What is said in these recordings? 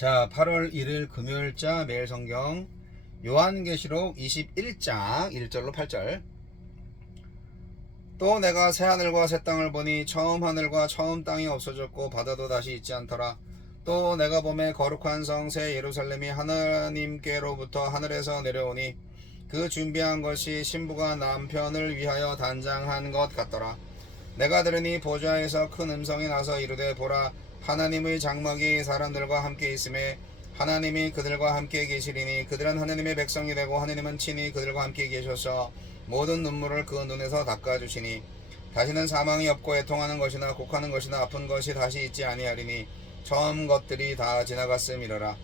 자, 8월 1일 금요일자 매일 성경 요한계시록 21장 1절로 8절. 또 내가 새 하늘과 새 땅을 보니 처음 하늘과 처음 땅이 없어졌고 바다도 다시 있지 않더라. 또 내가 보매 거룩한 성 새 예루살렘이 하나님께로부터 하늘에서 내려오니 그 준비한 것이 신부가 남편을 위하여 단장한 것 같더라. 내가 들으니 보좌에서 큰 음성이 나서 이르되 보라, 하나님의 장막이 사람들과 함께 있음에 하나님이 그들과 함께 계시리니 그들은 하나님의 백성이 되고 하나님은 친히 그들과 함께 계셔서 모든 눈물을 그 눈에서 닦아주시니 다시는 사망이 없고 애통하는 것이나 곡하는 것이나 아픈 것이 다시 있지 아니하리니 처음 것들이 다 지나갔음이러라.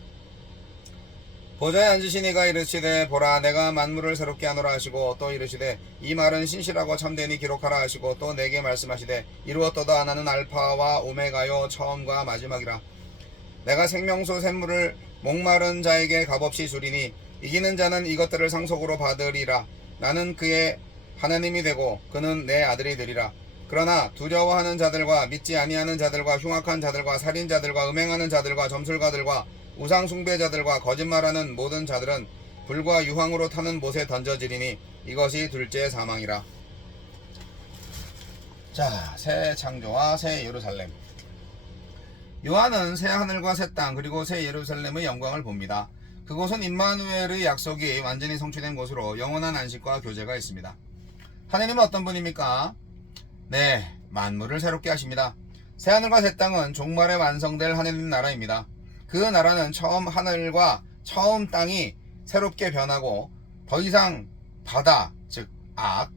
보좌에 앉으신 이가 이르시되 보라, 내가 만물을 새롭게 하노라 하시고 또 이르시되 이 말은 신실하고 참되니 기록하라 하시고 또 내게 말씀하시되 이루었도다. 나는 알파와 오메가요 처음과 마지막이라. 내가 생명수 샘물을 목마른 자에게 값없이 주리니 이기는 자는 이것들을 상속으로 받으리라. 나는 그의 하나님이 되고 그는 내 아들이 되리라. 그러나 두려워하는 자들과 믿지 아니하는 자들과 흉악한 자들과 살인자들과 음행하는 자들과 점술가들과 우상 숭배자들과 거짓말하는 모든 자들은 불과 유황으로 타는 못에 던져지리니 이것이 둘째 사망이라. 자, 새 창조와 새 예루살렘. 요한은 새 하늘과 새 땅 그리고 새 예루살렘의 영광을 봅니다. 그곳은 임마누엘의 약속이 완전히 성취된 곳으로 영원한 안식과 교제가 있습니다. 하나님은 어떤 분입니까? 네, 만물을 새롭게 하십니다. 새 하늘과 새 땅은 종말에 완성될 하나님 나라입니다. 그 나라는 처음 하늘과 처음 땅이 새롭게 변하고 더 이상 바다, 즉 악,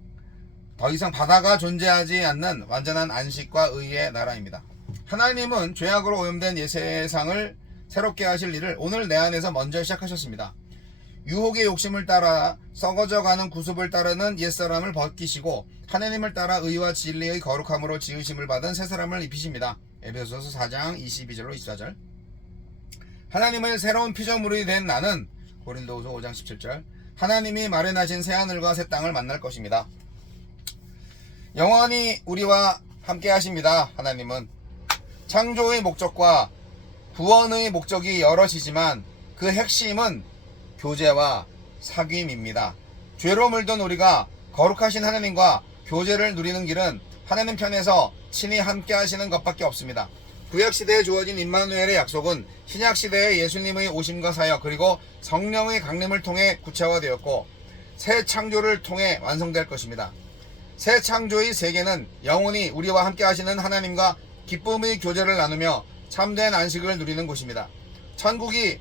더 이상 바다가 존재하지 않는 완전한 안식과 의의 나라입니다. 하나님은 죄악으로 오염된 이 세상을 새롭게 하실 일을 오늘 내 안에서 먼저 시작하셨습니다. 유혹의 욕심을 따라 썩어져가는 구습을 따르는 옛사람을 벗기시고 하나님을 따라 의와 진리의 거룩함으로 지으심을 받은 새 사람을 입히십니다. 에베소서 4장 22절로 24절. 하나님의 새로운 피조물이 된 나는 고린도후서 5장 17절 하나님이 마련하신 새 하늘과 새 땅을 만날 것입니다. 영원히 우리와 함께 하십니다. 하나님은 창조의 목적과 구원의 목적이 여럿이지만 그 핵심은 교제와 사귐입니다. 죄로 물든 우리가 거룩하신 하나님과 교제를 누리는 길은 하나님 편에서 친히 함께 하시는 것밖에 없습니다. 구약시대에 주어진 임마누엘의 약속은 신약시대의 예수님의 오심과 사역 그리고 성령의 강림을 통해 구체화되었고 새 창조를 통해 완성될 것입니다. 새 창조의 세계는 영원히 우리와 함께 하시는 하나님과 기쁨의 교제를 나누며 참된 안식을 누리는 곳입니다. 천국일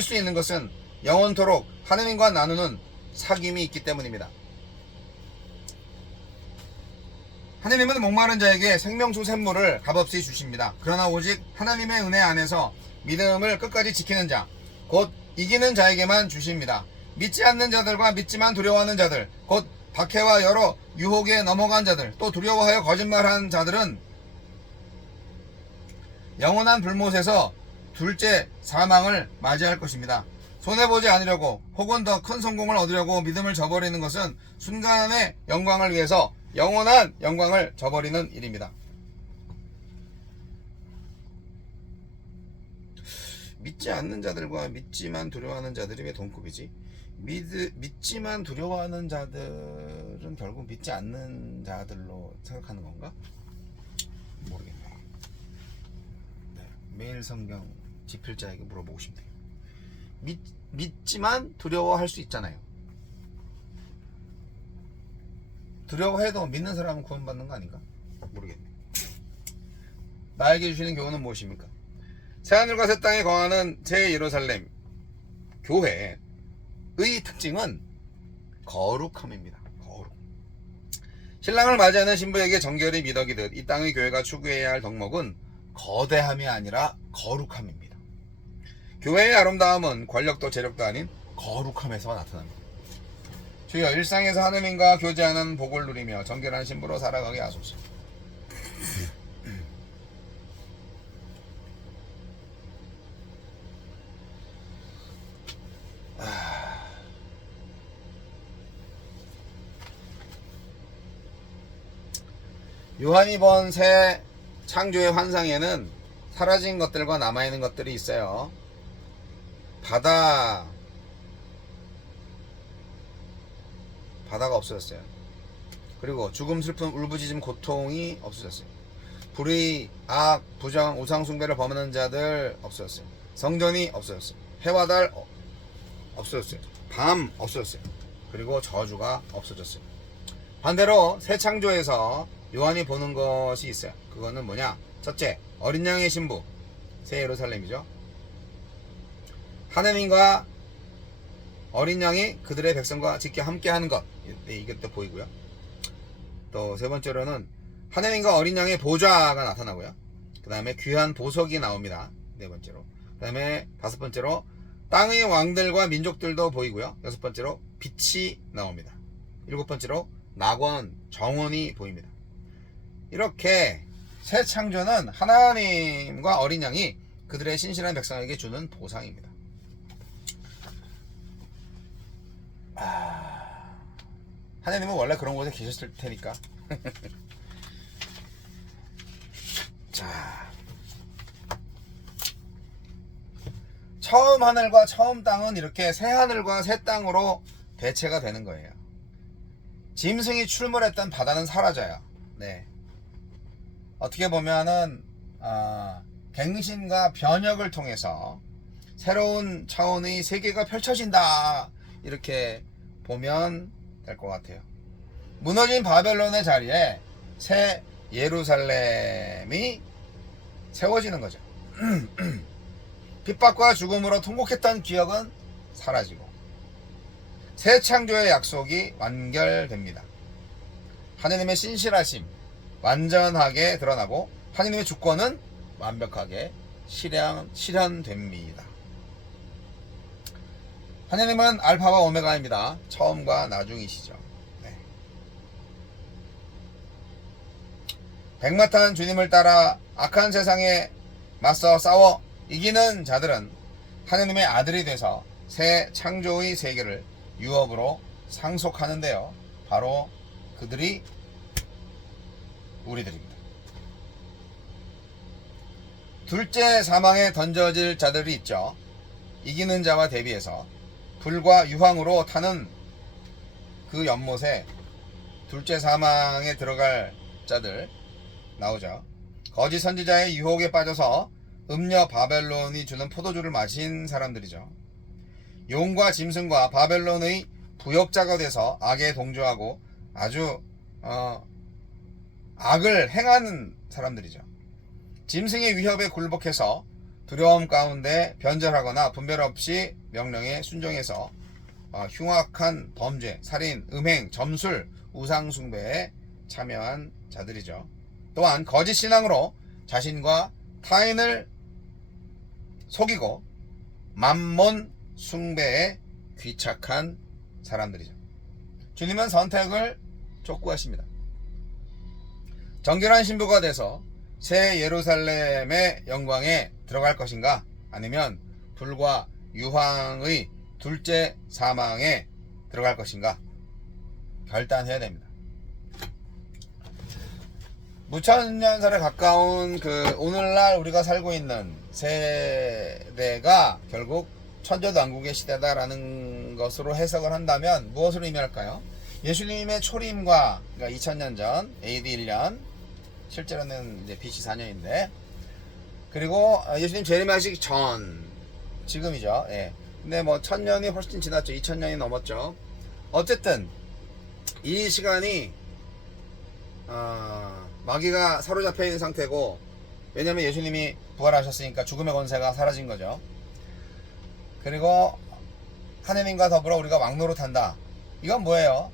수 있는 것은 영원토록 하나님과 나누는 사귐이 있기 때문입니다. 하나님은 목마른 자에게 생명수 샘물을 값없이 주십니다. 그러나 오직 하나님의 은혜 안에서 믿음을 끝까지 지키는 자, 곧 이기는 자에게만 주십니다. 믿지 않는 자들과 믿지만 두려워하는 자들, 곧 박해와 여러 유혹에 넘어간 자들, 또 두려워하여 거짓말한 자들은 영원한 불못에서 둘째 사망을 맞이할 것입니다. 손해보지 않으려고 혹은 더 큰 성공을 얻으려고 믿음을 저버리는 것은 순간의 영광을 위해서 영원한 영광을 저버리는 일입니다. 믿지 않는 자들과 믿지만 두려워하는 자들이 왜 동급이지? 믿지만 두려워하는 자들은 결국 믿지 않는 자들로 생각하는 건가? 모르겠네요. 네, 매일 성경 지필자에게 물어보고 싶네요. 믿지만 두려워할 수 있잖아요. 두려워해도 믿는 사람은 구원받는 거 아닌가? 모르겠네. 나에게 주시는 교훈은 무엇입니까? 새하늘과 새 땅에 거하는 새 예루살렘 교회의 특징은 거룩함입니다. 거룩. 신랑을 맞이하는 신부에게 정결이 미덕이듯 이 땅의 교회가 추구해야 할 덕목은 거대함이 아니라 거룩함입니다. 교회의 아름다움은 권력도 재력도 아닌 거룩함에서 나타납니다. 주여, 일상에서 하느님과 교제하는 복을 누리며 정결한 신부로 살아가게 하소서. 요한이 본 새 창조의 환상에는 사라진 것들과 남아있는 것들이 있어요. 바다가 없어졌어요. 그리고 죽음, 슬픔, 울부짖음, 고통이 없어졌어요. 불의, 악, 부정, 우상숭배를 범하는 자들 없어졌어요. 성전이 없어졌어요. 해와 달 없어졌어요. 밤 없어졌어요. 그리고 저주가 없어졌어요. 반대로 새 창조에서 요한이 보는 것이 있어요. 그거는 뭐냐? 첫째, 어린 양의 신부, 새 예루살렘이죠. 하느님과 어린 양이 그들의 백성과 지켜 함께하는 것, 이것도 보이고요. 또 세 번째로는 하느님과 어린 양의 보좌가 나타나고요. 그 다음에 귀한 보석이 나옵니다. 네 번째로. 그 다음에 다섯 번째로 땅의 왕들과 민족들도 보이고요. 여섯 번째로 빛이 나옵니다. 일곱 번째로 낙원, 정원이 보입니다. 이렇게 새 창조는 하나님과 어린 양이 그들의 신실한 백성에게 주는 보상입니다. 하나님은 원래 그런 곳에 계셨을 테니까. 자, 처음 하늘과 처음 땅은 이렇게 새 하늘과 새 땅으로 대체가 되는 거예요. 짐승이 출몰했던 바다는 사라져요. 네. 어떻게 보면은 갱신과 변혁을 통해서 새로운 차원의 세계가 펼쳐진다, 이렇게 보면 될 것 같아요. 무너진 바벨론의 자리에 새 예루살렘이 세워지는 거죠. 핍박과 죽음으로 통곡했던 기억은 사라지고 새 창조의 약속이 완결됩니다. 하느님의 신실하심 완전하게 드러나고 하느님의 주권은 완벽하게 실현됩니다. 하느님은 알파와 오메가입니다. 처음과 나중이시죠. 네. 백마탄 주님을 따라 악한 세상에 맞서 싸워 이기는 자들은 하느님의 아들이 돼서 새 창조의 세계를 유업으로 상속하는데요. 바로 그들이 우리들입니다. 둘째 사망에 던져질 자들이 있죠. 이기는 자와 대비해서 불과 유황으로 타는 그 연못에 둘째 사망에 들어갈 자들 나오죠. 거짓 선지자의 유혹에 빠져서 음녀 바벨론이 주는 포도주를 마신 사람들이죠. 용과 짐승과 바벨론의 부역자가 돼서 악에 동조하고 아주 악을 행하는 사람들이죠. 짐승의 위협에 굴복해서 두려움 가운데 변절하거나 분별 없이 명령에 순종해서 흉악한 범죄, 살인, 음행, 점술, 우상숭배에 참여한 자들이죠. 또한 거짓 신앙으로 자신과 타인을 속이고 만몬 숭배에 귀착한 사람들이죠. 주님은 선택을 촉구하십니다. 정결한 신부가 돼서 새 예루살렘의 영광에 들어갈 것인가, 아니면 불과 유황의 둘째 사망에 들어갈 것인가 결단해야 됩니다. 무천년설에 가까운 오늘날 우리가 살고 있는 세대가 결국 천조당국의 시대다라는 것으로 해석을 한다면 무엇으로 의미할까요? 예수님의 초림과, 그러니까 2000년 전 AD 1년, 실제로는 이제 BC 4년인데, 그리고 예수님 재림하시기 전, 지금이죠. 예. 근데 뭐 1000년이 훨씬 지났죠. 2000년이 넘었죠. 어쨌든 이 시간이 마귀가 사로잡혀 있는 상태고, 왜냐면 예수님이 부활하셨으니까 죽음의 권세가 사라진 거죠. 그리고 하느님과 더불어 우리가 왕노릇한다. 이건 뭐예요?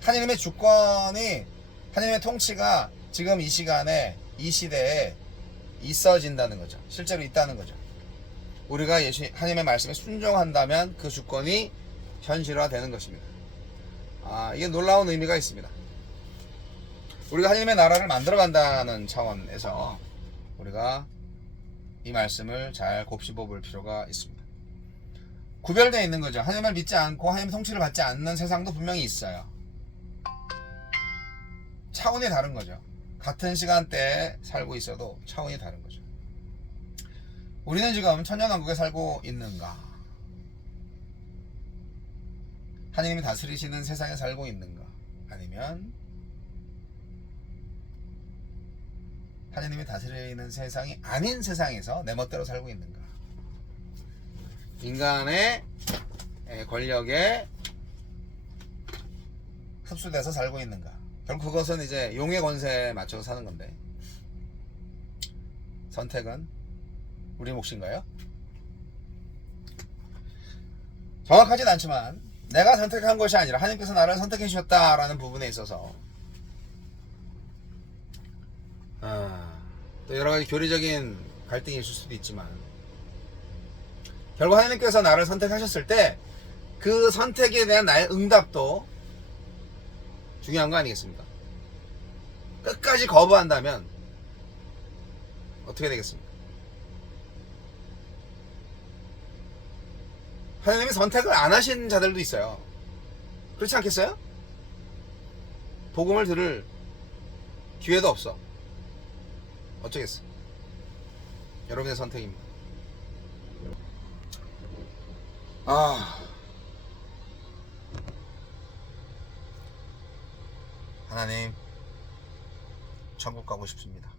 하느님의 주권이, 하느님의 통치가 지금 이 시간에, 이 시대에 있어진다는 거죠. 실제로 있다는 거죠. 우리가 하느님의 말씀에 순종한다면 그 주권이 현실화되는 것입니다. 이게 놀라운 의미가 있습니다. 우리가 하느님의 나라를 만들어간다는 차원에서 우리가 이 말씀을 잘 곱씹어 볼 필요가 있습니다. 구별되어 있는 거죠. 하느님을 믿지 않고 하느님의 통치를 받지 않는 세상도 분명히 있어요. 차원이 다른 거죠. 같은 시간대에 살고 있어도 차원이 다른 거죠. 우리는 지금 천년왕국에 살고 있는가? 하나님이 다스리시는 세상에 살고 있는가? 아니면 하나님이 다스리는 세상이 아닌 세상에서 내 멋대로 살고 있는가? 인간의 권력에 흡수돼서 살고 있는가? 결국 그것은 이제 용의 권세에 맞춰서 사는 건데, 선택은 우리 몫인가요? 정확하진 않지만 내가 선택한 것이 아니라 하나님께서 나를 선택해 주셨다라는 부분에 있어서 또 여러가지 교리적인 갈등이 있을 수도 있지만, 결국 하나님께서 나를 선택하셨을 때 그 선택에 대한 나의 응답도 중요한 거 아니겠습니까? 끝까지 거부한다면 어떻게 되겠습니까? 하나님이 선택을 안 하신 자들도 있어요. 그렇지 않겠어요? 복음을 들을 기회도 없어. 어쩌겠어? 여러분의 선택입니다. 하나님, 천국 가고 싶습니다.